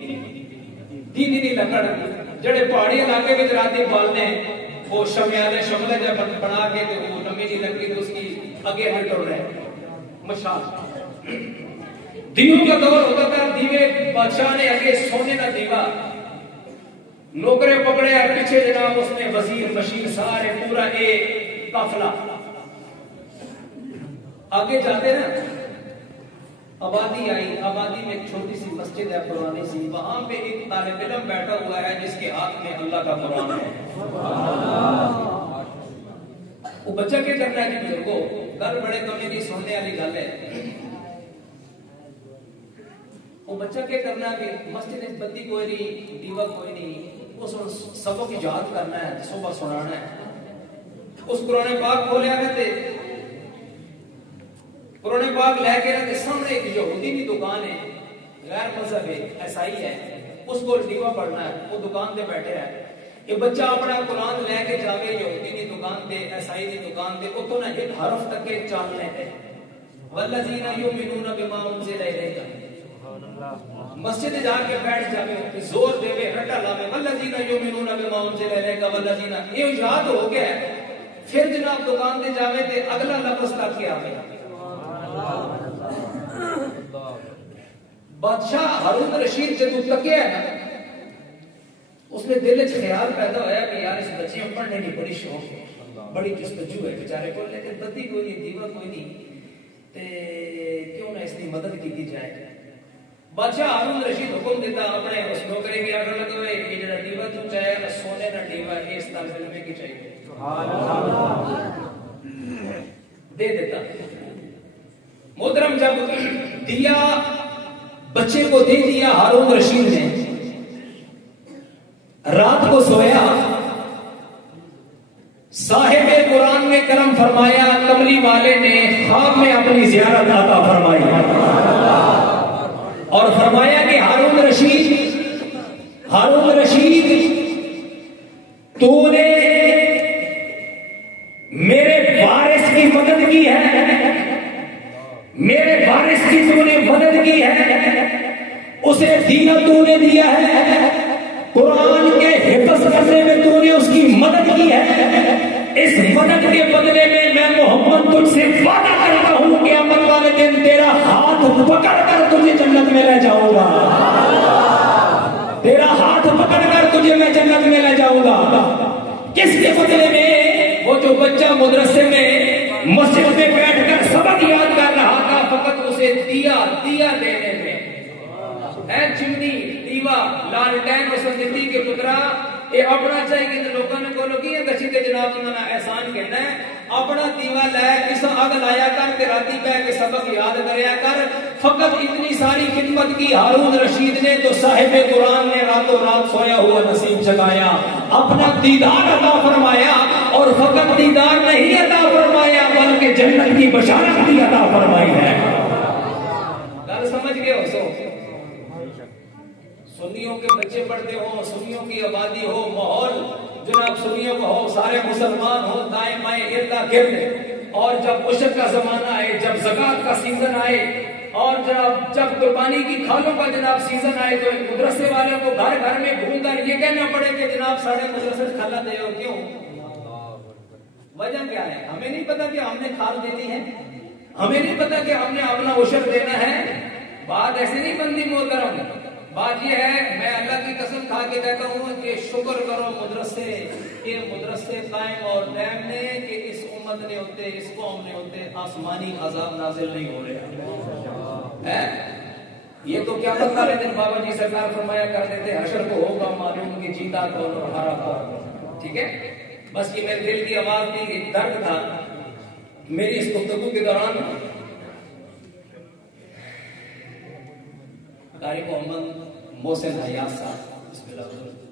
دینی لکڑ جڑے پہاڑی علاقے میں راتی پالنے وہ شمیانے شملے جب بنا کے وہ نمی نہیں لگی تو اس کی آگے ہٹ ہو رہے مشال دیوں کا دور ہوتا تھا دیوے بادشاہ نے آگے سونے کا دیوا نوکرے پکڑے اور پیچھے جناب اس نے وزیر مشیر سارے پورا ایک قافلہ آگے جاتے نا آبادی آئی آبادی میں ایک چھوٹی سی مسجد ہے پرانی سی وہاں پہ ایک طالب علم بیٹھا ہوا ہے جس کے ہاتھ میں اللہ کا قرآن ہے وہ بچہ کیا کرنا ہے کہ کو گل بڑے کمی کی سننے والی گل ہے وہ بچہ کیا کرنا ہے کہ مسجد میں بتی کوئی نہیں دیوا کوئی نہیں اس سبق یاد کرنا ہے صبح سنانا ہے اس قرآن پاک کھولیا ہے قرآن پاک لے کے رہتے سامنے ایک یہودی کی دکان ہے غیر مذہب ہے عیسائی ہے اس کو دیوا پڑھنا ہے وہ دکان پہ بیٹھے ہے یہ بچہ اپنا قرآن لے کے جاوے یہودی کی دکان پہ عیسائی کی دکان پہ اتوں نہ ایک حرف تک کے چالنے تھے والذین یؤمنون بما انزل الیک مسجد جا کے بیٹھ جاوے زور دے وے رٹا لاوے والذین یؤمنون بما انزل الیک والذین یہ یاد ہو گیا ہے پھر جناب دکان پہ جاوے تے اگلا لفظ تک کے آوے بادشاہ ہارون رشید جدو تکیا ہے نا اس میں دل چ خیال پیدا ہوا کہ یار اس بچے کو پڑھنے کی بڑی شوق ہے بڑی جستجو ہے بیچارے کو لیکن بتی کوئی نہیں دیوا کوئی نہیں تے کیوں نہ اس کی مدد کی جائے بادشاہ ہارون رشید حکم دیتا اپنے اس نوکرے کے آگے لگے ہوئے کہ جڑا دیوا تو چاہے نہ سونے نہ دیوا اس طالب علم کی چاہیے دے دیتا محترم جب دیا بچے کو دے دیا ہارون رشید نے رات کو سویا صاحب قرآن نے کرم فرمایا کملی والے نے خواب میں اپنی زیارت عطا فرمائی اور فرمایا کہ ہارون رشید تو نے میرے وارث کی مدد کی ہے میرے وارث کی تو نے مدد کی ہے اسے دیا تو نے دیا ہے قرآن کے حفظ کرنے میں تو نے اس کی مدد کی ہے اس مدد کے بدلے میں محمد تجھ سے وعدہ کرتا ہوں قیامت والے دن تیرا ہاتھ پکڑ کر تجھے جنت میں لے جاؤں گا تیرا ہاتھ پکڑ کر تجھے میں جنت میں لے جاؤں گا کس کے بدلے میں وہ جو بچہ مدرسے میں مسجد میں بیٹھ کر سبق یاد کر رہا تھا فقط اسے دیا دینے میں اے چمنی دیوا لالٹین اس زندگی کے پترا یہ اپنا چاہیے کہ لوگوں نے کو لوگی ہیں گچی کے جناب انہوں نے احسان کہنا ہے اپنا دیوا لے اس اگ لایا کر کے راتی پہ کے سبق یاد کریا کر فقط اتنی ساری خدمت کی ہارون رشید نے تو صاحب قرآن نے راتوں رات سویا ہوا نصیب جگایا اپنا دیدار عطا فرمایا اور فقط دیدار نہیں عطا فرمایا بلکہ جنت کی بشارت بھی عطا فرمائی ہے گل سمجھ گئے ہو سو سنیوں کے بچے پڑھتے ہوں سنیوں کی آبادی ہو ماحول جناب سنیوں کا ہو سارے مسلمان ہو دائیں بائیں اردا گرد اور جب عشر کا زمانہ آئے جب زکات کا سیزن آئے اور جب قربانی کی کھالوں کا جناب سیزن آئے تو مدرسے والوں کو گھر گھر میں گھوم کر یہ کہنا پڑے کہ جناب سارے مدرسے کھالا دے ہو کیوں وجہ کیا ہے ہمیں نہیں پتا کہ ہم نے کھال دینی ہے ہمیں نہیں پتا کہ ہم نے اپنا عشر دینا ہے بات ایسے نہیں بندی محترم بات یہ ہے میں اللہ کی قسم کھا کے کہتا ہوں کہ شکر کرو مدرسے قائم اور دائم نے کہ اس امت نے ہوتے اس قوم نے ہوتے آسمانی عذاب نازل نہیں ہو رہے یہ تو کیا بتا رہے دن بابا جی سرکار فرمایا کرتے تھے حشر کو ہوگا معلوم کہ جیتا کون اور ہارا کون ٹھیک ہے بس یہ میرے دل کی آواز تھی ایک درد تھا میری اس گفتگو کے دوران قاری محمد محسن حیات صاحب بسم اللہ